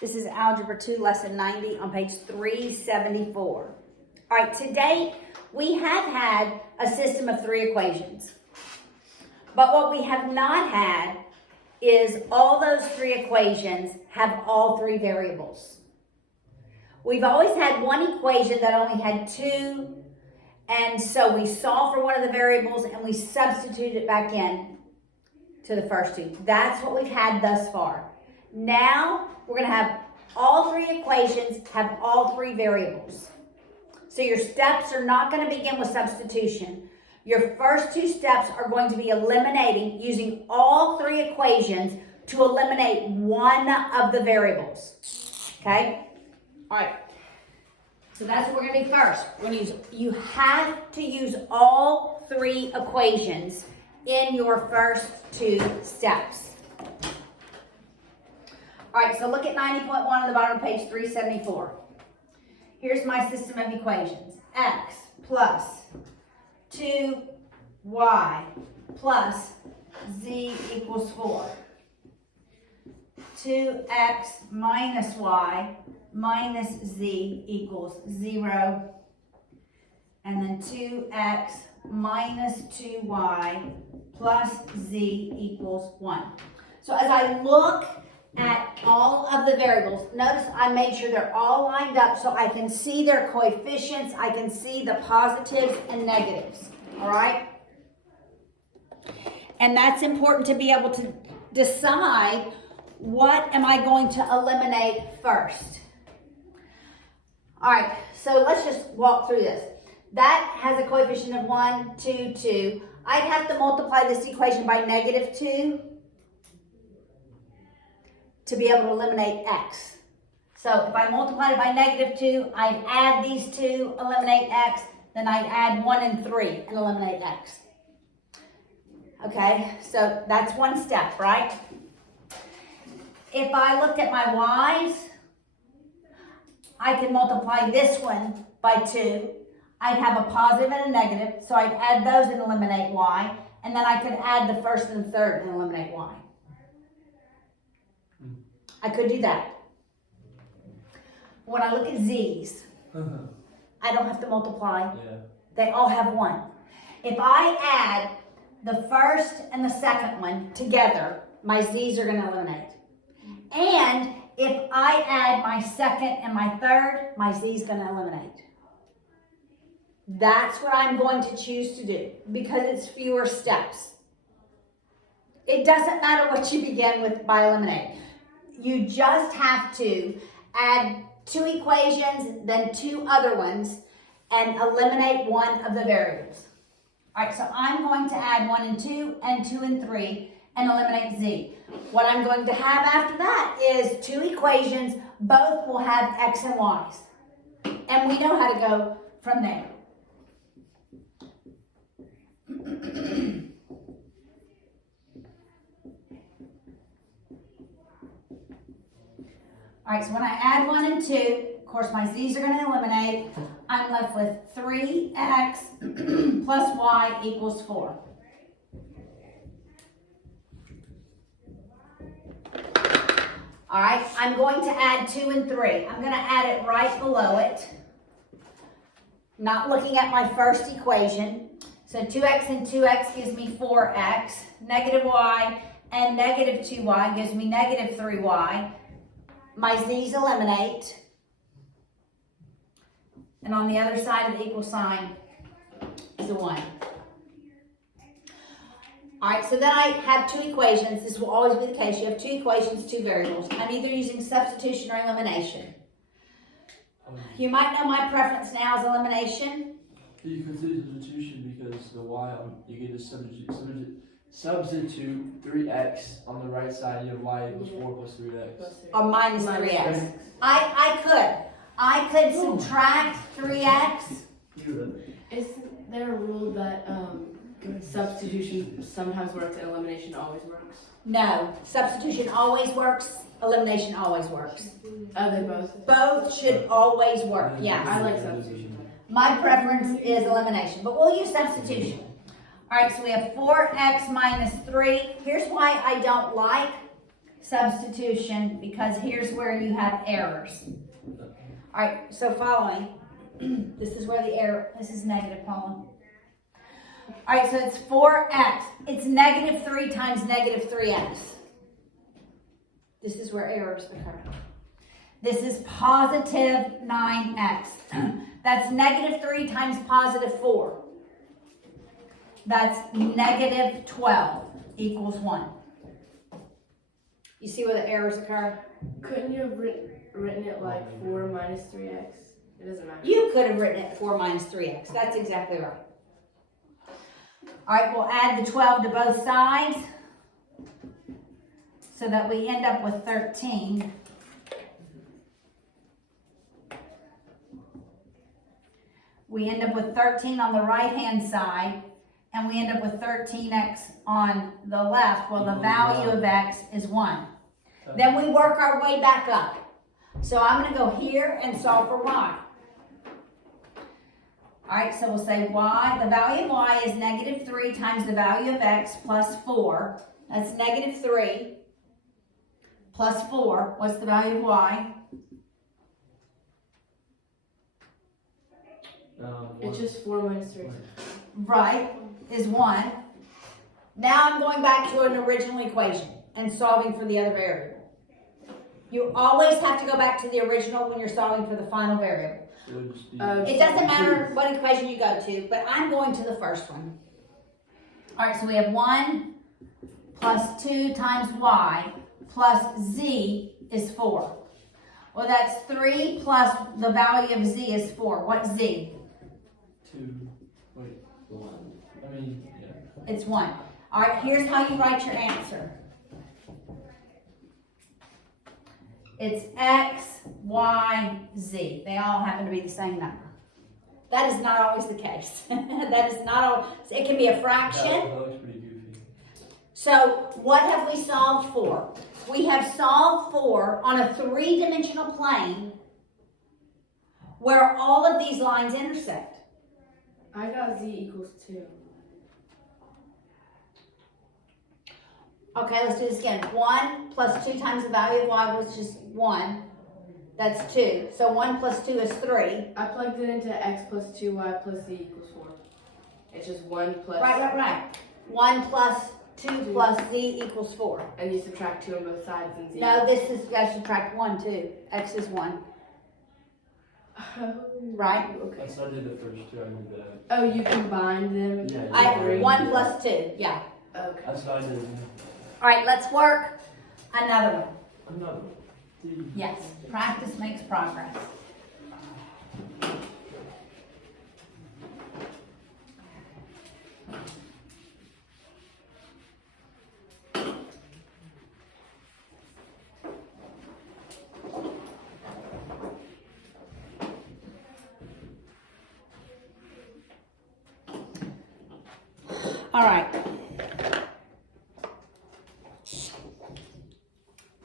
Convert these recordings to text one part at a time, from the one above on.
This is Algebra 2, Lesson 90 on page 374. All right, to date, we have had a system of 3 equations. But what we have not had is all those 3 equations have all 3 variables. We've always had one equation that only had 2, and so we solve for one of the variables and we substitute it back in to the first 2. That's what we've had thus far. Now, we're going to have all 3 equations have all 3 variables. So your steps are not going to begin with substitution. Your first 2 steps are going to be eliminating, using all 3 equations to eliminate one of the variables. Okay? All right. So that's what we're going to do first. We're going to use, you have to use all 3 equations in your first 2 steps. All right, so look at 90.1 on the bottom of page 374. Here's my system of equations. X plus 2y plus z equals 4. 2x minus y minus z equals 0. And then 2x minus 2y plus z equals 1. So as I look at all of the variables, notice I made sure they're all lined up so I can see their coefficients, I can see the positives and negatives, all right? And that's important to be able to decide what am I going to eliminate first. All right, so let's just walk through this. That has a coefficient of 1, 2, 2. I'd have to multiply this equation by negative 2 to be able to eliminate x. So if I multiply it by negative 2, I'd add these 2, eliminate x, then I'd add 1 and 3 and eliminate x. Okay, so that's one step, right? If I looked at my y's, I could multiply this one by 2. I'd have a positive and a negative, so I'd add those and eliminate y, and then I could add the first and third and eliminate y. I could do that. When I look at z's, I don't have to multiply. Yeah. They all have 1. If I add the first and the second one together, my z's are going to eliminate. And if I add my second and my third, my z is going to eliminate. That's what I'm going to choose to do because it's fewer steps. It doesn't matter what you begin with by eliminating. You just have to add 2 equations, then 2 other ones, and eliminate one of the variables. All right, so I'm going to add 1 and 2 and 2 and 3 and eliminate z. What I'm going to have after that is 2 equations. Both will have x and y's. And we know how to go from there. All right, so when I add 1 and 2, of course my z's are going to eliminate. I'm left with 3x plus y equals 4. All right, I'm going to add 2 and 3. I'm going to add it right below it. Not looking at my first equation. So 2x and 2x gives me 4x. Negative y and negative 2y gives me negative 3y. My z's eliminate. And on the other side of the equal sign is a 1. All right, so then I have 2 equations. This will always be the case. You have 2 equations, 2 variables. I'm either using substitution or elimination. You might know my preference now is elimination. You can do substitution because the y, you get to substitute 3x on the right side. You have y equals 4 plus 3x. Or minus 3x. I could subtract 3x. Isn't there a rule that substitution sometimes works and elimination always works? No, substitution always works, elimination always works. Oh, they both? Both should always work, yes. I like substitution. My preference is elimination, but we'll use substitution. All right, so we have 4x minus 3. Here's why I don't like substitution, because here's where you have errors. All right, so following, this is where the error, this is negative, Paula. All right, so it's 4x. It's negative 3 times negative 3x. This is where errors occur. This is positive 9x. That's negative 3 times positive 4. That's negative 12 equals 1. You see where the errors occur? Couldn't you have written it like 4 minus 3x? It doesn't matter. You could have written it 4 minus 3x. That's exactly right. All right, we'll add the 12 to both sides so that we end up with 13. We end up with 13 on the right-hand side, and we end up with 13x on the left. Well, the value of x is 1. Then we work our way back up. So I'm going to go here and solve for y. All right, so we'll say y, the value of y is negative 3 times the value of x plus 4. That's negative 3 plus 4. What's the value of y? It's just 4 minus 3. Right, is 1. Now I'm going back to an original equation and solving for the other variable. You always have to go back to the original when you're solving for the final variable. It doesn't matter what equation you go to, but I'm going to the first one. All right, so we have 1 plus 2 times y plus z is 4. Well, that's 3 plus the value of z is 4. What's z? 2. Wait, 1. I mean, yeah. It's 1. All right, here's how you write your answer. It's x, y, z. They all happen to be the same number. That is not always the case. That is not always, it can be a fraction. That looks pretty goofy. So what have we solved for? We have solved for on a 3-dimensional plane where all of these lines intersect. I got z equals 2. Okay, let's do this again. 1 plus 2 times the value of y was just 1. That's 2. So 1 plus 2 is 3. I plugged it into x plus 2y plus z equals 4. It's just 1 plus... Right. 1 plus 2 plus z equals 4. And you subtract 2 on both sides and z. No, this is, you gotta subtract 1 too. X is 1. Right? Okay. That's what I did the first two. I did that. Oh, you combined them? Yeah. 1 plus 2, yeah. Okay. That's what I did. All right, let's work another one. Another. Yes, practice makes progress. All right.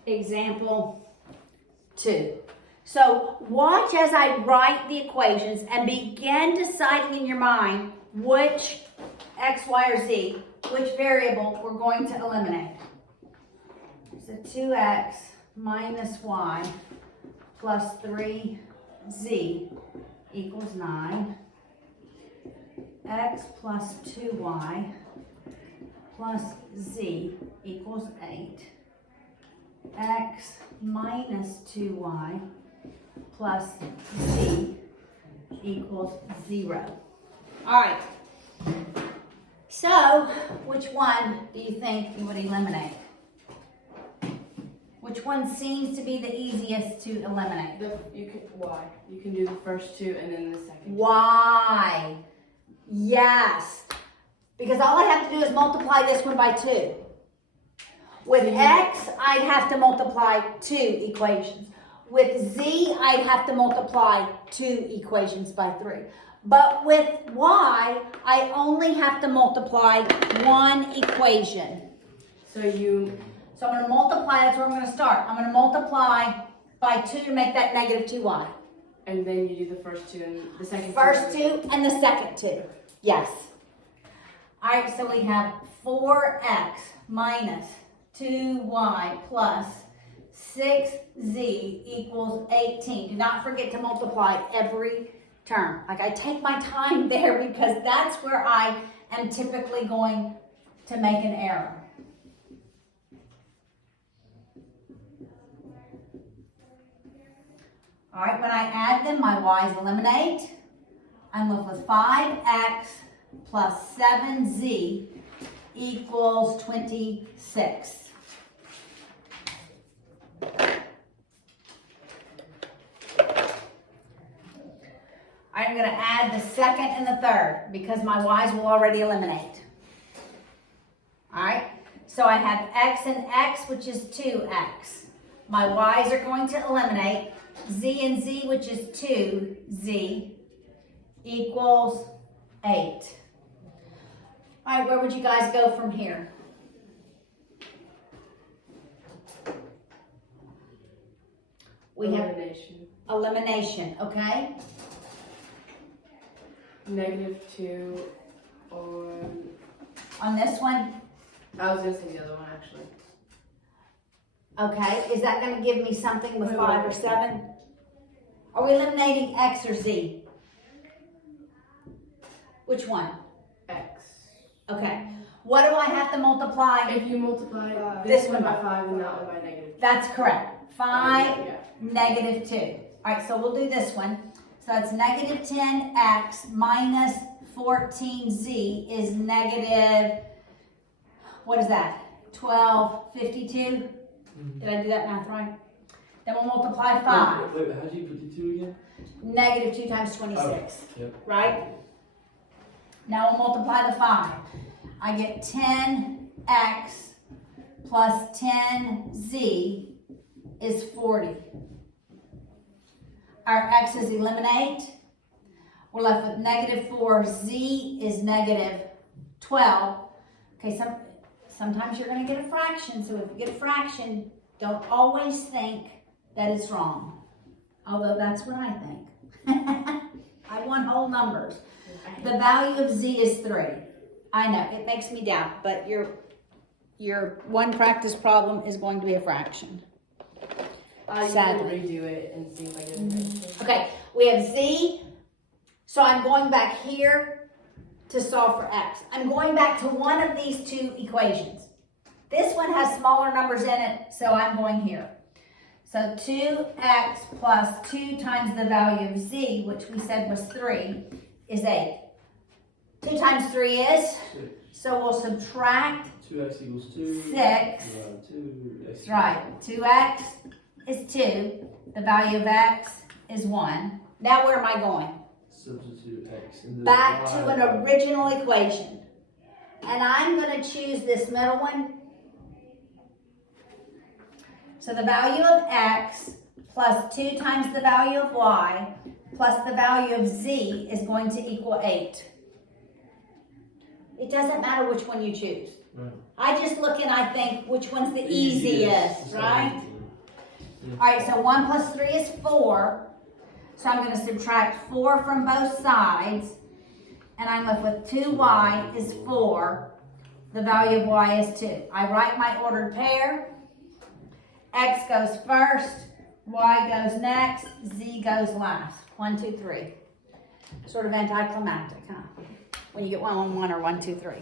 Example 2. So watch as I write the equations and begin deciding in your mind which x, y, or z, which variable we're going to eliminate. So 2x minus y plus 3z equals 9. X plus 2y plus z equals 8. X minus 2y plus z equals 0. All right. So, which one do you think you would eliminate? Which one seems to be the easiest to eliminate? Y. You can do the first two and then the second. Y. Yes. Because all I have to do is multiply this one by 2. With x, I'd have to multiply 2 equations. With z, I'd have to multiply 2 equations by 3. But with y, I only have to multiply 1 equation. So I'm going to multiply, that's where I'm going to start. I'm going to multiply by 2 to make that negative 2y. And then you do the first two and the second First 2 and the second 2. Yes. All right, so we have 4x minus 2y plus 6z equals 18. Do not forget to multiply every term. Like, I take my time there because that's where I am typically going to make an error. All right, when I add them, my y's eliminate. I'm left with 5x plus 7z equals 26. I'm going to add the second and the third because my y's will already eliminate. All right, so I have x and x, which is 2x. My y's are going to eliminate. Z and z, which is 2z, equals 8. All right, where would you guys go from here? We have elimination, okay? -2 or... On this one, I was gonna say the other one, actually. okay, is that gonna give me something with Wait, 5 or wait. 7? Are we eliminating x or z? Which one? X. Okay, what do I have to multiply? If you multiply This this one one by 5 and that one by -2. That's correct, 5, Yeah. -2. All right, so we'll do this one. So that's -10x minus 14z is negative, what is that? 1252? Did I do that math right? Then we'll multiply 5. Wait, how do you put the 2 again? -2 times 26, Yep. right? Now we'll multiply the 5. I get 10x plus 10z is 40. Our x's eliminate. We're left with -4z is -12. Okay, sometimes you're going to get a fraction, so if you get a fraction, don't always think that it's wrong. Although that's what I think. I want whole numbers. The value of z is 3. I know, it makes me doubt, but your one practice problem is going to be a fraction. Sadly. Redo it and see if I get it. Okay, we have z, so I'm going back here to solve for x. I'm going back to one of these two equations. This one has smaller numbers in it, so I'm going here. So 2x plus 2 times the value of z, which we said was 3, is 8. 2 times 3 is? 6. So we'll subtract 2x equals 2. 6. 2. X That's right. 2x is 2. The value of x is 1. Now where am I going? Substitute x in the Back y. to an original equation. And I'm going to choose this middle one. So the value of x plus 2 times the value of y plus the value of z is going to equal 8. It doesn't matter which one you choose. Right. I just look and I think which one's the easiest, right? Yeah. All right, so 1 plus 3 is 4. So I'm going to subtract 4 from both sides. And I'm left with 2y is 4. The value of y is 2. I write my ordered pair. X goes first, y goes next, z goes last. 1, 2, 3. Sort of anticlimactic, huh? When you get 1, 1, 1 or 1, 2, 3.